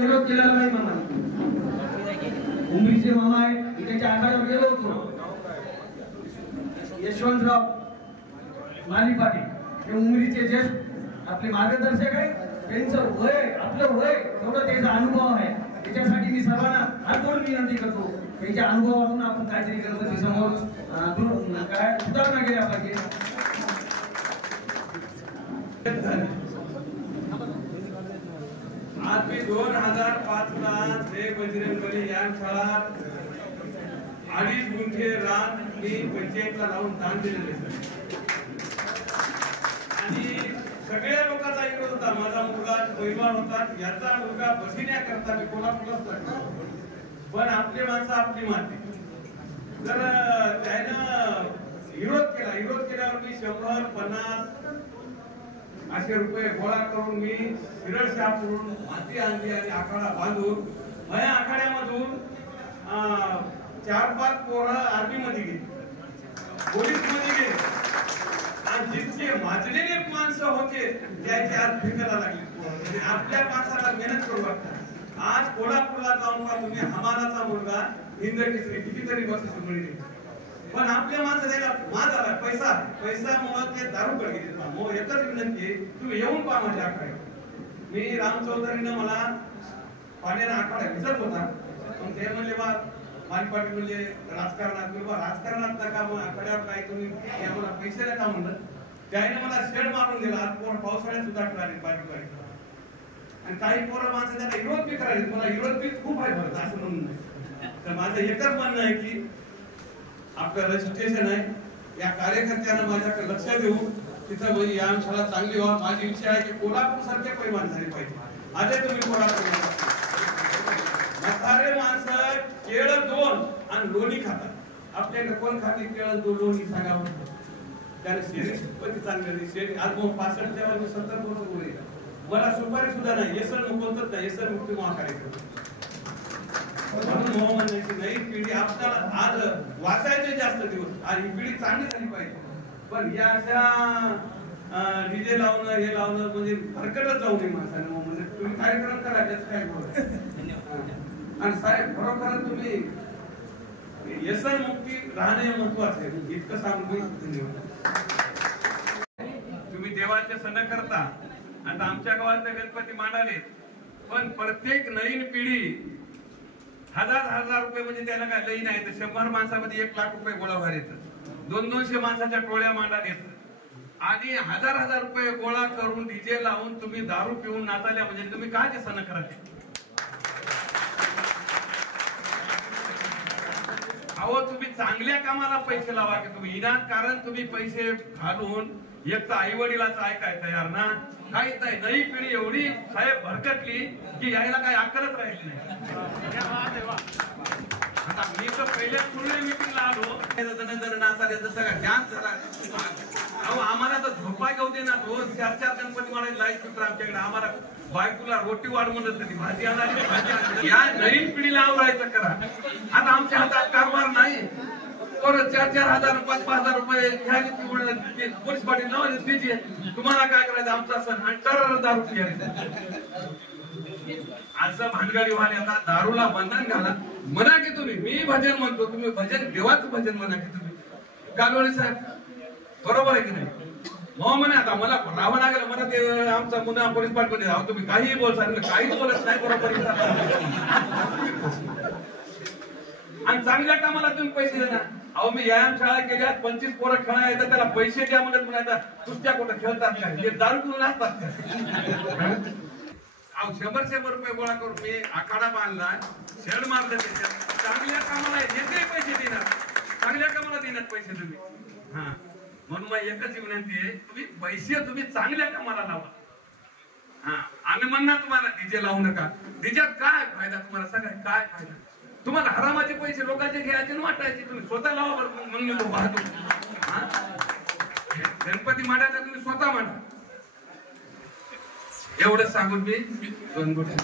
विरोध केलेला नाही मामा. उमरीचे मामा आहे, त्याच्या आखाड्यावर गेलो होतो. यशवंतराव माली पाटील हे उमरीचे ज्येष्ठ आपले मार्गदर्शक आहे. त्यांचं वय आपलं वय तेवढं त्याचा अनुभव आहे. त्याच्यासाठी मी सर्वांना हात जोडून विनंती करतो, त्याच्या अनुभवातून आपण काहीतरी गणपती समोर काय सुधारणा केल्या पाहिजे. आज मी 2005 ला बजरंगबली या शाळा 2.5 गुंठे रान मी पंचायतला लावून दान दिलेले आणि सगळ्या लोकांचा विरोध होता. माझा मुलगा पैलवान होता, याचा मुलगा बसिण्याकरता मी कोल्हापूरलाच लागतो. पण आपली माणसं आपली माती. तर त्यानं विरोध केला. विरोध केल्यावर मी 100-50 असे रुपये गोळा करून मी शिरडशापूरून माती आणली आणि आखाडा बांधून माझ्या आखाड्यामधून 4-5 पोरं आर्मी मध्ये गेली, पोलीस मध्ये गेले आणि जितके वाचलेले माणसं होते त्याचे आज फेकायला लागले. आपल्या माणसाला मेहनत करू लागतात. आज कोल्हापूरला जाऊन का तुम्ही हमानाचा मुलगा हिंद केसरी कितीतरी बक्षीस मिळते. पण आपल्या माणसाला माज आला पैशामुळे ते दारूकडे गेले. मग एकच विनंती, तुम्ही येऊन पहा माझ्या आखाड्यात. मी राम चौधरीनं मला पाण्याला आखाडा विचारत होता, पण ते म्हणले बा माली पाटील म्हणजे राजकारणात नका, मग आखाड्यावर काय तुम्ही आम्हाला पैसे नका म्हणलं. त्याने मला शेड मारून दिला. आज पावसाळ्यात सुद्धा बारीक बारीक आणि काही पोरं माणसं त्याला विरोध बी करायचे. मला विरोध बी खूप आहे बरं, असं म्हणून नाही. तर माझं एकच म्हणणं आहे की आपलं रजिस्ट्रेशन आहे, या कार्यकर्त्यांना माझ्याकडे लक्ष देऊ, तिथं म्हणजे या शाळा चांगली व्हा. माझी इच्छा आहे की कोल्हापूर सारखे पैलवान झाले पाहिजे. आज तुम्ही कोल्हापूर म्हातारे माणसं केळं 2 आणि लोणी खातात. आपल्याकडे कोण खाते केळं 2 लोणी सांगावं. त्याने शरीर चांगले शरीर आज 65च्या वर 70 बोलले. मला सुपारी सुद्धा नाही, येसर कोणतंच नाही. येसर मुक्ती महाकार्यक्रम म्हणून म्हणायची नई पिढी आपल्याला आज वाचायचे जास्त दिवस आणि ही पिढी चांगली झाली पाहिजे. पण या अशा डीजे लावणं हे लावणं म्हणजे भरकटच जाऊ नये माणसाने. म्हणजे तुम्ही कार्यक्रम करा, त्याच काय बोल. आणि साहेब खरोखर तुम्ही व्यसन मुक्ती राहणे महत्वाचे आहे, इतकं सांगून धन्यवाद. तुम्ही देवाचे सण करता. आता आमच्या गावातले गणपती मांडावे, पण प्रत्येक नवीन पिढी 1000 रुपये म्हणजे त्याला काय लई नाही. तर 100 माणसामध्ये 1 लाख रुपये गोळा व्हायला येतं. 200 माणसाच्या टोळ्या मांडात येत आणि 1000 रुपये गोळा करून डीजे लावून तुम्ही दारू पिऊन नाचाल्या म्हणजे तुम्ही काय ते सण करायचे. अहो तुम्ही चांगल्या कामाला पैसे लावा की तुम्ही विनाकारण तुम्ही पैसे घालून एक तर आई वडिलाचं ऐकाय तयार ना, काहीच नाही. नवी पिढी एवढी साहेब भरकटली की यायला काही अक्कलच राहिली नाही. आता मी तर पहिल्या पूर्ण मीटिंगला आलो, नाचाले सगळा डान्स झाला. अहो आम्हाला तर झोपा घेऊ दे ना. 2-4 गणपती म्हणायला लाईट मित्र आमच्याकडे. आम्हाला बायकोला रोटी वाढ म्हणत होती, भाजी आणाली. या नवीन पिढीला आवरायचं करा. आता आमच्या हातात कारभार नाही. 4,000 5,000 रुपये घ्यायचे पोलीस पाटील नाव द्यायचे. तुम्हाला काय करायचं आमचा सण आणि दारू घ्यायचं. असं भानगडी व्हायला आता दारूला बंधन घाला. म्हणा की तुम्ही मी भजन म्हणतो, तुम्ही भजन देवाचं भजन म्हणा की तुम्ही. कालवडी साहेब बरोबर आहे की नाही? हो म्हणे आता मला राहावं लागेल. मला ते आमचा मुन्हा पोलीस पाटील मध्ये तुम्ही काहीही बोल सांगितलं, काहीच बोलत नाही बरोबर. आणि चांगल्या कामाला तुम्ही पैसे देणार. अहो मी व्यायाम शाळा केल्या, 25 पोरं खेळा येतात, त्याला पैसे द्या म्हणत म्हणायचा. नुसत्या कुठं खेळतात काय, हे दारू पिऊन असतात. 100 रुपये गोळा करून मी आखाडा बांधला, शेड मारलं. त्याच्यात चांगल्या कामाला येते पैसे देणार, चांगल्या कामाला देणार पैसे तुम्ही. हा म्हणून मग एकच विनंती आहे, तुम्ही पैसे तुम्ही चांगल्या कामाला लावा. हा आम्ही म्हणणार तुम्हाला डीजे लावू नका. डीजेत काय फायदा तुम्हाला सांगा, काय फायदा तुम्हाला? हरामाचे पैसे लोकांचे घ्यायचे आणि वाटायचे. तुम्ही स्वतः लावा बरं म्हणून तो वाहतो. गणपती मांडायचा तुम्ही स्वतः मांडा. एवढं सांगून मी 2 गोष्टी